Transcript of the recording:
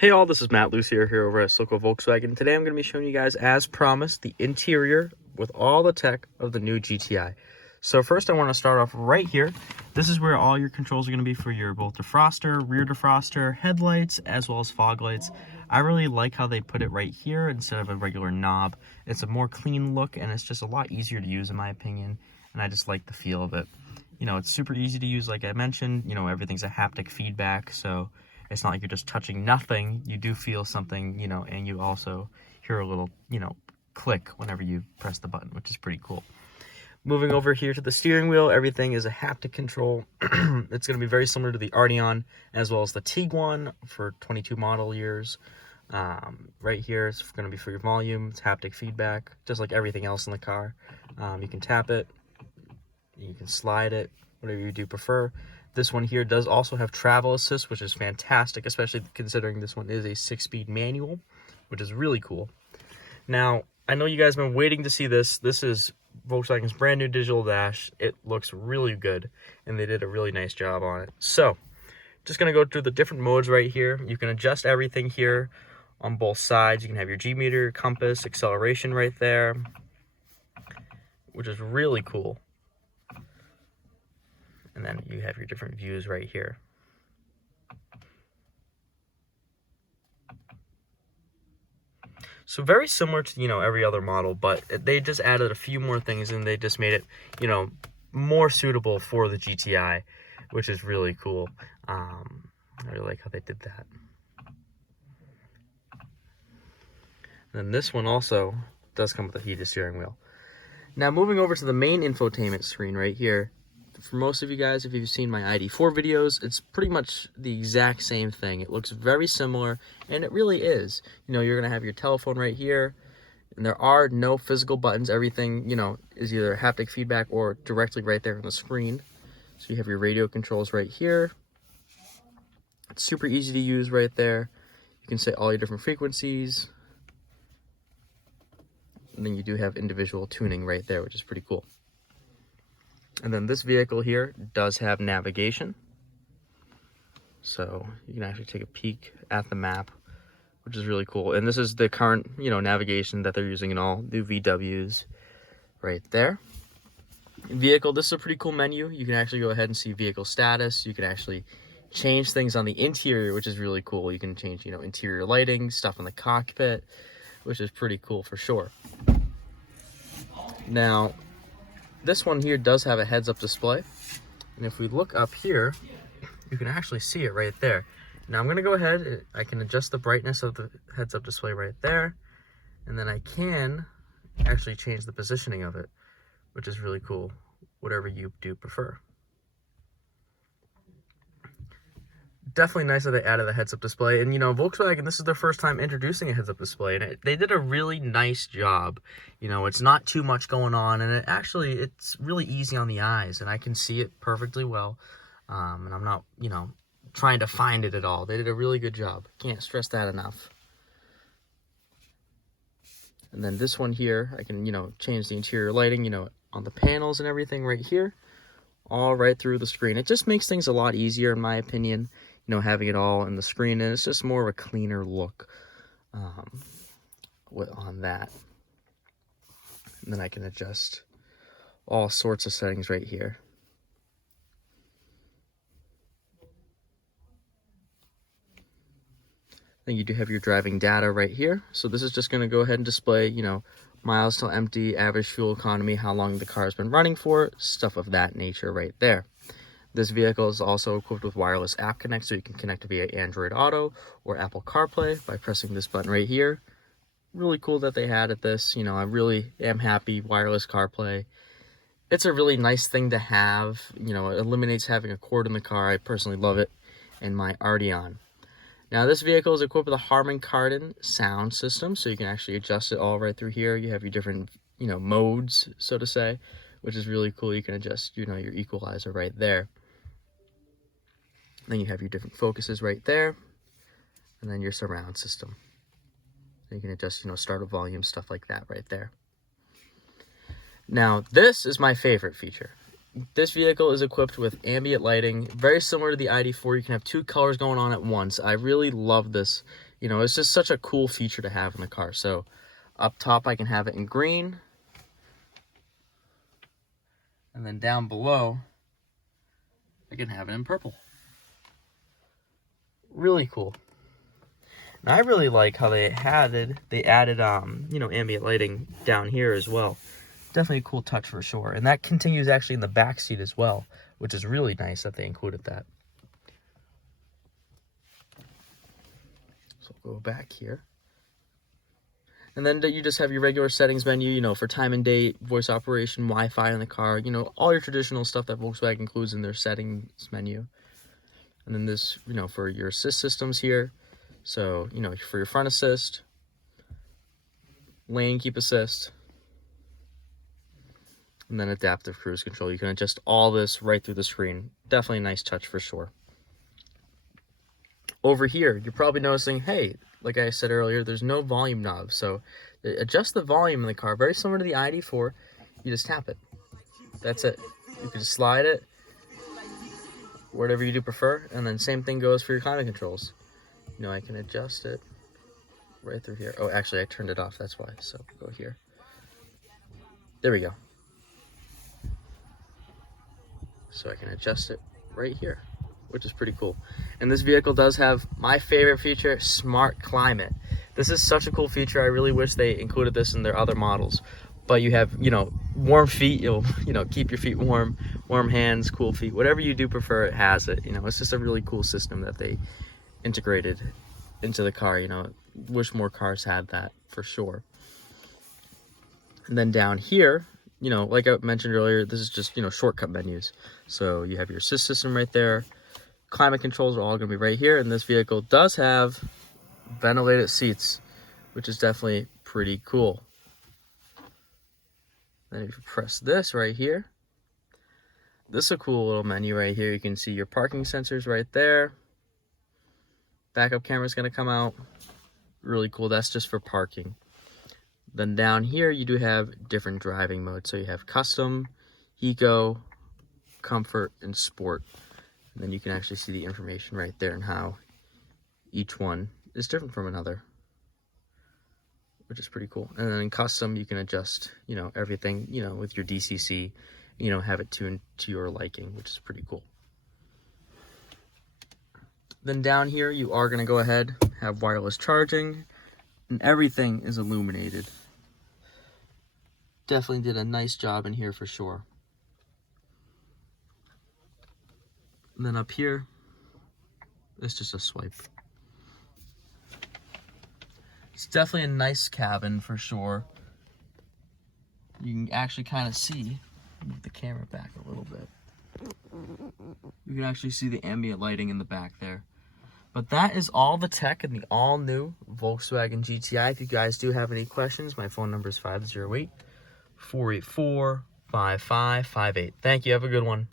Hey all, this is Matt Luce here over at Silco Volkswagen. Today I'm going to be showing you guys, as promised, the interior with all the tech of the new GTI. So first I want to start off right here. This is where all your controls are going to be for your both defroster, rear defroster, headlights, as well as fog lights. I really like how they put it right here instead of a regular knob. It's a more clean look and it's just a lot easier to use in my opinion. And I just like the feel of it. You know, it's super easy to use like I mentioned. You know, everything's a haptic feedback, so it's not like you're just touching nothing. You do feel something, you know, and you also hear a little, you know, click whenever you press the button, which is pretty cool. Moving over here to the steering wheel, everything is a haptic control. It's going to be very similar to the Arteon as well as the Tiguan for 22 model years. Right here is going to be for your volume. It's haptic feedback, just like everything else in the car. You can tap it, you can slide it, whatever you do prefer. This one here does also have travel assist, which is fantastic, especially considering this one is a 6-speed manual, which is really cool. Now, I know you guys have been waiting to see this. This is Volkswagen's brand new digital dash. It looks really good, and they did a really nice job on it. So, just going to go through the different modes right here. You can adjust everything here on both sides. You can have your G-meter, compass, acceleration right there, which is really cool. And then you have your different views right here. So very similar to, you know, every other model, but they just added a few more things and they just made it, you know, more suitable for the GTI, which is really cool. I really like how they did that. And then this one also does come with a heated steering wheel. Now moving over to the main infotainment screen right here. For most of you guys, if you've seen my ID4 videos, it's pretty much the exact same thing. It looks very similar, and it really is. You know, you're going to have your telephone right here, and there are no physical buttons. Everything, you know, is either haptic feedback or directly right there on the screen. So you have your radio controls right here. It's super easy to use right there. You can set all your different frequencies. And then you do have individual tuning right there, which is pretty cool. And then this vehicle here does have navigation. So you can actually take a peek at the map, which is really cool. And this is the current, you know, navigation that they're using in all new VWs right there. Vehicle, this is a pretty cool menu. You can actually go ahead and see vehicle status. You can actually change things on the interior, which is really cool. You can change, you know, interior lighting, stuff in the cockpit, which is pretty cool for sure. Now, this one here does have a heads-up display, and if we look up here, you can actually see it right there. Now I'm going to go ahead, I can adjust the brightness of the heads-up display right there, and then I can actually change the positioning of it, which is really cool, whatever you do prefer. Definitely nice that they added the heads-up display. And, you know, Volkswagen, this is their first time introducing a heads-up display, and they did a really nice job. You know, it's not too much going on, and it's really easy on the eyes, and I can see it perfectly well. And I'm not, you know, trying to find it at all. They did a really good job. Can't stress that enough. And then this one here, I can, you know, change the interior lighting, you know, on the panels and everything right here, all right through the screen. It just makes things a lot easier, in my opinion. You know, having it all in the screen, and it's just more of a cleaner look on that. And then I can adjust all sorts of settings right here. Then you do have your driving data right here. So this is just going to go ahead and display, you know, miles till empty, average fuel economy, how long the car has been running for, stuff of that nature right there. This vehicle is also equipped with wireless app connect, so you can connect via Android Auto or Apple CarPlay by pressing this button right here. Really cool that they added this. You know, I really am happy. Wireless CarPlay. It's a really nice thing to have. You know, it eliminates having a cord in the car. I personally love it in my Arteon. Now, this vehicle is equipped with a Harman Kardon sound system, so you can actually adjust it all right through here. You have your different, you know, modes, so to say, which is really cool. You can adjust, you know, your equalizer right there. Then you have your different focuses right there, and then your surround system. And you can adjust, you know, startup volume, stuff like that right there. Now, this is my favorite feature. This vehicle is equipped with ambient lighting, very similar to the ID4. You can have two colors going on at once. I really love this You know, it's just such a cool feature to have in the car. So up top, I can have it in green. And then down below, I can have it in purple. Really cool. And I really like how they added you know, ambient lighting down here as well. Definitely a cool touch for sure. And that continues actually in the back seat as well, which is really nice that they included that. So I'll go back here. And then you just have your regular settings menu, you know, for time and date, voice operation, Wi-Fi in the car, you know, all your traditional stuff that Volkswagen includes in their settings menu. And then this, you know, for your assist systems here. So, you know, for your front assist, lane keep assist, and then adaptive cruise control. You can adjust all this right through the screen. Definitely a nice touch for sure. Over here, you're probably noticing, hey, like I said earlier, there's no volume knob. So adjust the volume in the car, very similar to the ID4. You just tap it. That's it. You can just slide it, whatever you do prefer. And then same thing goes for your climate controls. You know, I can adjust it right through here. Oh, actually, I turned it off. That's why. So go here. There we go. So I can adjust it right here, which is pretty cool. And this vehicle does have my favorite feature, Smart Climate. This is such a cool feature. I really wish they included this in their other models. But you have, you know, warm feet. You'll, you know, keep your feet warm, warm hands, cool feet. Whatever you do prefer, it has it. You know, it's just a really cool system that they integrated into the car. You know, wish more cars had that for sure. And then down here, you know, like I mentioned earlier, this is just, you know, shortcut menus. So you have your assist system right there. Climate controls are all going to be right here. And this vehicle does have ventilated seats, which is definitely pretty cool. Then if you press this right here, this is a cool little menu right here. You can see your parking sensors right there. Backup camera is going to come out. Really cool. That's just for parking. Then down here, you do have different driving modes. So you have custom, eco, comfort, and sport. And then you can actually see the information right there and how each one is different from another, which is pretty cool. And then in custom, you can adjust, you know, everything, you know, with your DCC, you know, have it tuned to your liking, which is pretty cool. Then down here, you are going to go ahead, have wireless charging, and everything is illuminated. Definitely did a nice job in here for sure. And then up here, it's just a swipe. It's definitely a nice cabin for sure. You can actually kind of see, move the camera back a little bit. You can actually see the ambient lighting in the back there. But that is all the tech in the all-new Volkswagen GTI. If you guys do have any questions, my phone number is 508-484-5558. Thank you. Have a good one.